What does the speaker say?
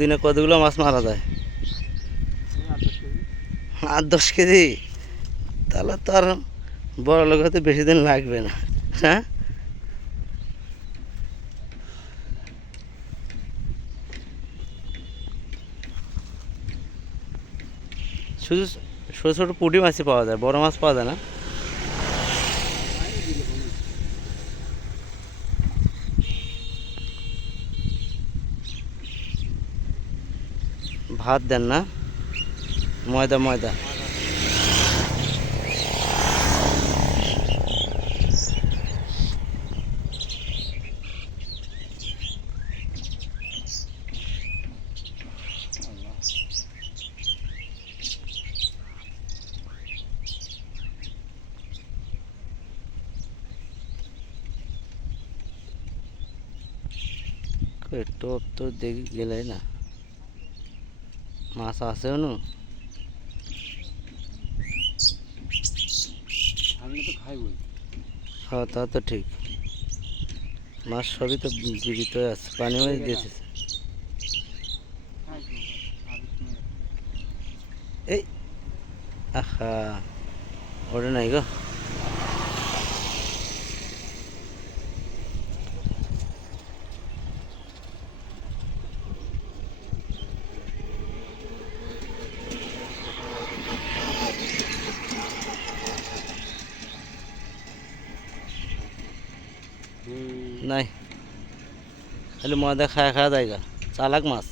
দিনে কতগুলো মাছ মারা যায়? 8-10 কেজি। তাহলে তো আর বড় লোক হতে বেশি দিন লাগবে না। হ্যাঁ, শুধু ছোটো ছোটো পুঁটি মাছই পাওয়া যায়, বড় মাছ পাওয়া যায় না। ভাত দেন না? ময়দা ময়দা। টোপ তো দেখি গেলে না, মাছ আছে নু। হ্যাঁ, তা তো ঠিক। মাছ সবই তো জীবিত আছে, পানি মাছ দিয়েছে। এই আহা, ওটা নাই গো। নাই, খালি ময়দা খায়া খায়া দেয় গা, চালাক মাছ।